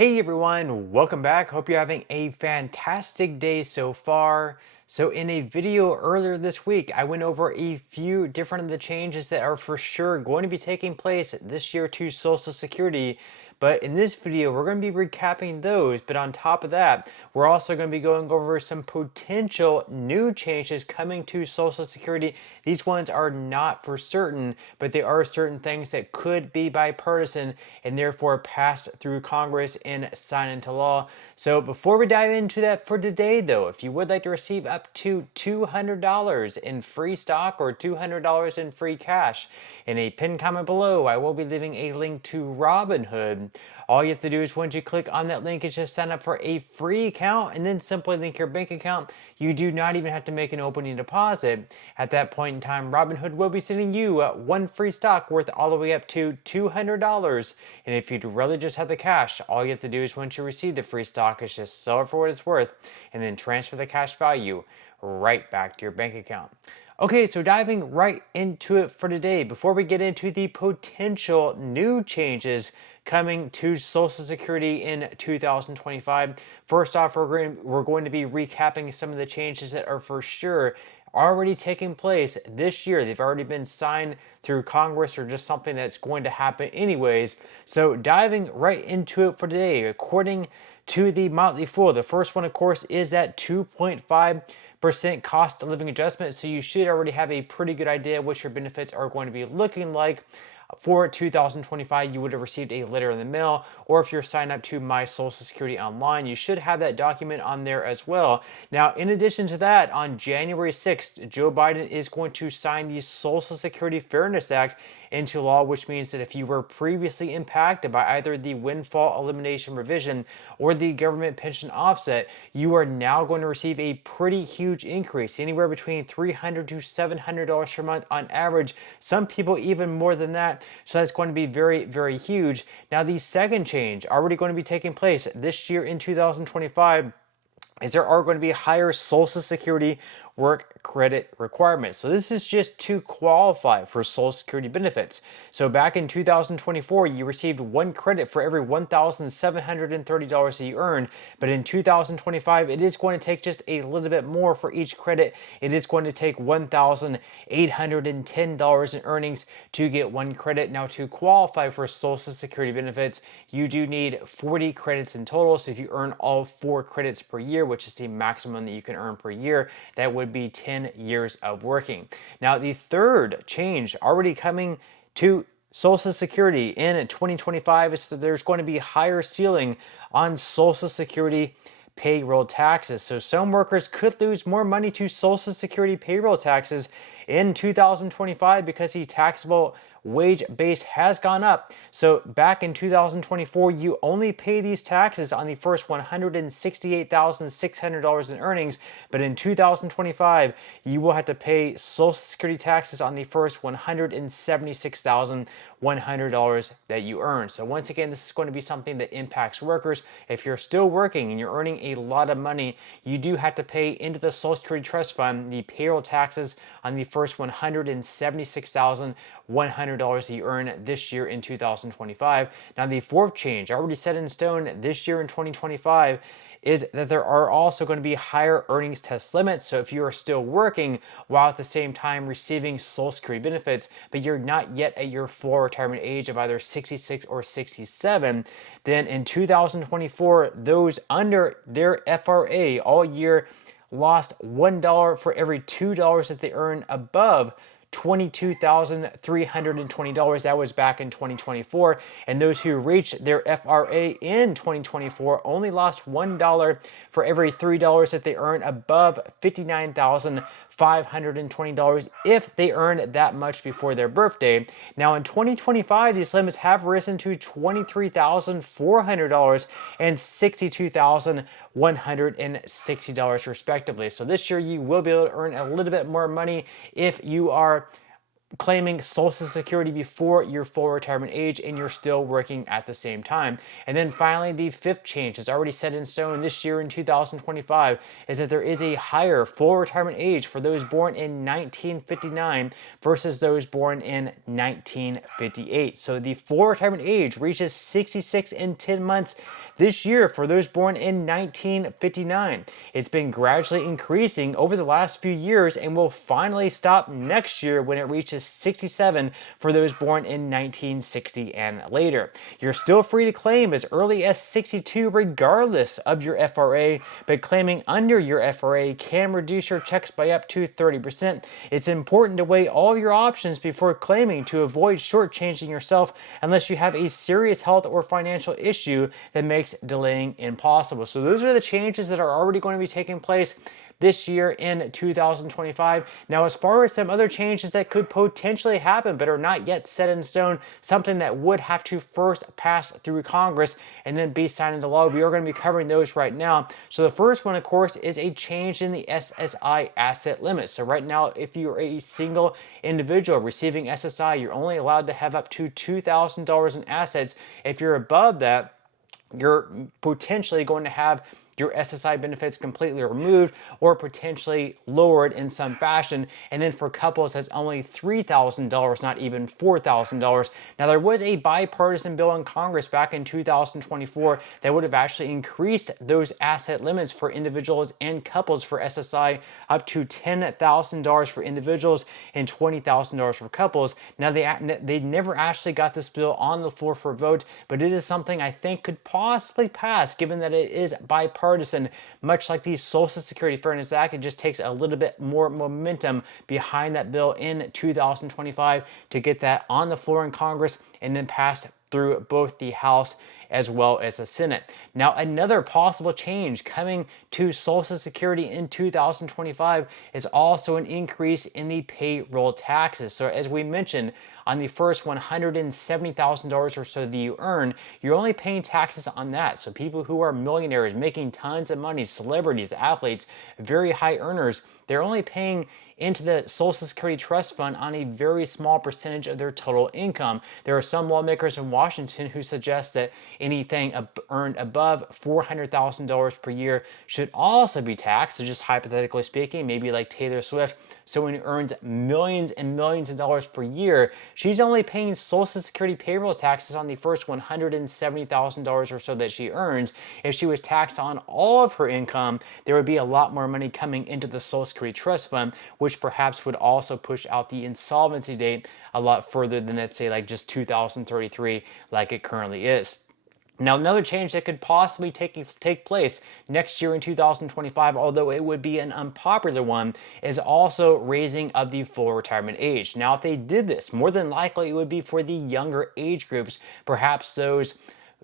Hey everyone, welcome back. Hope you're having a fantastic day so far. So in a video earlier this week, I went over a few different of the changes that are for sure going to be taking place this year to Social Security. But in this video, we're going to be recapping those. But on top of that, we're also going to be going over some potential new changes coming to Social Security. These ones are not for certain, but they are certain things that could be bipartisan and therefore pass through Congress and sign into law. So before we dive into that for today, though, if you would like to receive up to $200 in free stock or $200 in free cash, in a pinned comment below, I will be leaving a link to Robinhood. All you have to do is once you click on that link is just sign up for a free account and then simply link your bank account. You do not even have to make an opening deposit. At that point in time, Robinhood will be sending you one free stock worth all the way up to $200. And if you'd rather just have the cash, all you have to do is once you receive the free stock is just sell it for what it's worth and then transfer the cash value right back to your bank account. Okay, so diving right into it for today, before we get into the potential new changes coming to Social Security in 2025, first off, we're going to be recapping some of the changes that are for sure already taking place this year. They've already been signed through Congress or just something that's going to happen anyways. So diving right into it for today, according to the Motley Fool, the first one, of course, is that 2.5% cost of living adjustment. So you should already have a pretty good idea what your benefits are going to be looking like. For 2025, you would have received a letter in the mail, or if you're signed up to My Social Security Online, you should have that document on there as well. Now, in addition to that, on January 6th, Joe Biden is going to sign the Social Security Fairness Act into law, which means that if you were previously impacted by either the windfall elimination revision or the government pension offset, you are now going to receive a pretty huge increase, anywhere between $300 to $700 per month on average. Some people even more than that. So that's going to be very, very huge. Now, the second change already going to be taking place this year in 2025 is there are going to be higher Social Security work credit requirements. So this is just to qualify for Social Security benefits. So back in 2024, you received one credit for every $1,730 that you earned. But in 2025, it is going to take just a little bit more for each credit. It is going to take $1,810 in earnings to get one credit. Now, to qualify for Social Security benefits, you do need 40 credits in total. So if you earn all 4 credits per year, which is the maximum that you can earn per year, that would be 10 years of working. Now, the third change already coming to Social Security in 2025 is that there's going to be higher ceiling on Social Security payroll taxes. So some workers could lose more money to Social Security payroll taxes in 2025 because the taxable wage base has gone up. So back in 2024, you only pay these taxes on the first $168,600 in earnings, but in 2025, you will have to pay Social Security taxes on the first $176,100 that you earn. So once again, this is going to be something that impacts workers. If you're still working and you're earning a lot of money, you do have to pay into the Social Security Trust Fund the payroll taxes on the first $176,100 you earn this year in 2025. Now, the fourth change, already set in stone this year in 2025, is that there are also going to be higher earnings test limits. So if you are still working while at the same time receiving Social Security benefits, but you're not yet at your full retirement age of either 66 or 67, then in 2024, those under their FRA all year lost $1 for every $2 that they earn above $22,320. That was back in 2024. And those who reached their FRA in 2024 only lost $1 for every $3 that they earn above $59,520 if they earned that much before their birthday. Now in 2025, these limits have risen to $23,400 and $62,160 respectively. So this year you will be able to earn a little bit more money if you are claiming Social Security before your full retirement age and you're still working at the same time. And then finally, the fifth change is already set in stone this year in 2025 is that there is a higher full retirement age for those born in 1959 versus those born in 1958. So the full retirement age reaches 66 in 10 months this year for those born in 1959. It's been gradually increasing over the last few years and will finally stop next year when it reaches 67 for those born in 1960 and later. You're still free to claim as early as 62 regardless of your FRA, but claiming under your FRA can reduce your checks by up to 30%. It's important to weigh all your options before claiming to avoid shortchanging yourself unless you have a serious health or financial issue that makes delaying impossible. So those are the changes that are already going to be taking place this year in 2025. Now, as far as some other changes that could potentially happen but are not yet set in stone, something that would have to first pass through Congress and then be signed into law, we are going to be covering those right now. So the first one, of course, is a change in the SSI asset limit. So right now, if you're a single individual receiving SSI, you're only allowed to have up to $2,000 in assets. If you're above that, you're potentially going to have your SSI benefits completely removed or potentially lowered in some fashion. And then for couples, that's only $3,000, not even $4,000. Now, there was a bipartisan bill in Congress back in 2024 that would have actually increased those asset limits for individuals and couples for SSI up to $10,000 for individuals and $20,000 for couples. Now, they never actually got this bill on the floor for a vote, but it is something I think could possibly pass given that it is bipartisan. Much like the Social Security Fairness Act, it just takes a little bit more momentum behind that bill in 2025 to get that on the floor in Congress and then pass through both the House as well as the Senate. Now, another possible change coming to Social Security in 2025 is also an increase in the payroll taxes. So as we mentioned, on the first $170,000 or so that you earn, you're only paying taxes on that. So people who are millionaires making tons of money, celebrities, athletes, very high earners, they're only paying into the Social Security Trust Fund on a very small percentage of their total income. There are some lawmakers in Washington who suggest that anything earned above $400,000 per year should also be taxed. So just hypothetically speaking, maybe like Taylor Swift, someone who earns millions and millions of dollars per year, she's only paying Social Security payroll taxes on the first $170,000 or so that she earns. If she was taxed on all of her income, there would be a lot more money coming into the Social Security Trust Fund, which perhaps would also push out the insolvency date a lot further than, let's say, like just 2033 like it currently is. Now, another change that could possibly take place next year in 2025, although it would be an unpopular one, is also raising of the full retirement age. Now, if they did this, more than likely it would be for the younger age groups, perhaps those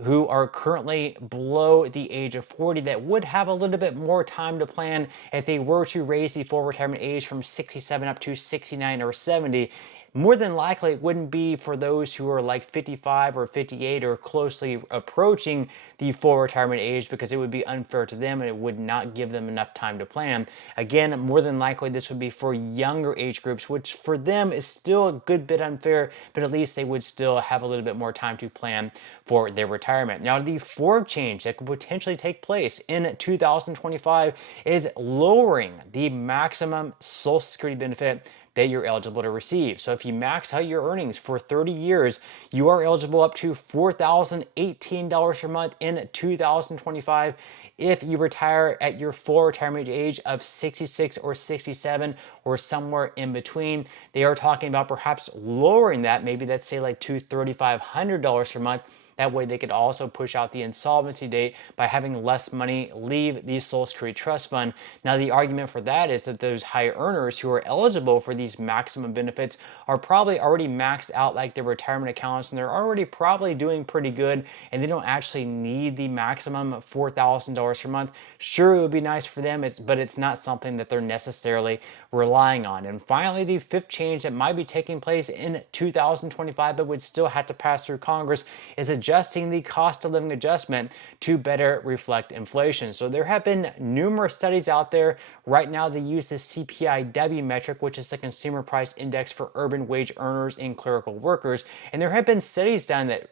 who are currently below the age of 40 that would have a little bit more time to plan if they were to raise the full retirement age from 67 up to 69 or 70. More than likely, it wouldn't be for those who are like 55 or 58 or closely approaching the full retirement age because it would be unfair to them and it would not give them enough time to plan. Again, more than likely, this would be for younger age groups, which for them is still a good bit unfair, but at least they would still have a little bit more time to plan for their retirement. Now, the fourth change that could potentially take place in 2025 is lowering the maximum Social Security benefit that you're eligible to receive. So if you max out your earnings for 30 years, you are eligible up to $4,018 per month in 2025 if you retire at your full retirement age of 66 or 67 or somewhere in between. They are talking about perhaps lowering that, maybe let's say like to $3,500 per month. That way they could also push out the insolvency date by having less money leave the Social Security Trust Fund. Now, the argument for that is that those high earners who are eligible for these maximum benefits are probably already maxed out like their retirement accounts and they're already probably doing pretty good and they don't actually need the maximum $4,000 per month. Sure, it would be nice for them, but it's not something that they're necessarily relying on. And finally, the fifth change that might be taking place in 2025 but would still have to pass through Congress is a adjusting the cost of living adjustment to better reflect inflation. So there have been numerous studies out there. Right now, they use the CPIW metric, which is the Consumer Price Index for urban wage earners and clerical workers. And there have been studies done that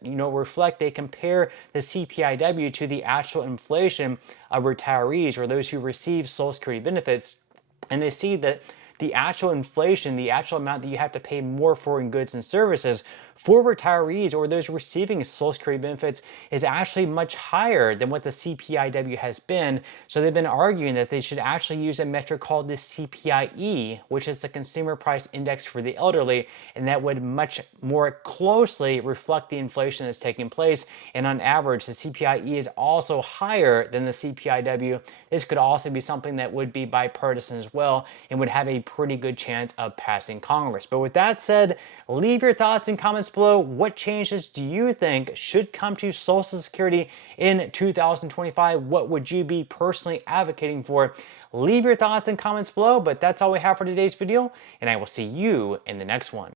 they compare the CPIW to the actual inflation of retirees or those who receive Social Security benefits, and they see that the actual inflation, the actual amount that you have to pay more for in goods and services for retirees or those receiving Social Security benefits is actually much higher than what the CPIW has been. So they've been arguing that they should actually use a metric called the CPIE, which is the Consumer Price Index for the elderly, and that would much more closely reflect the inflation that's taking place. And on average, the CPIE is also higher than the CPIW. This could also be something that would be bipartisan as well and would have a pretty good chance of passing Congress. But with that said, leave your thoughts and comments below. What changes do you think should come to Social Security in 2025? What would you be personally advocating for? Leave your thoughts and comments below, but that's all we have for today's video, and I will see you in the next one.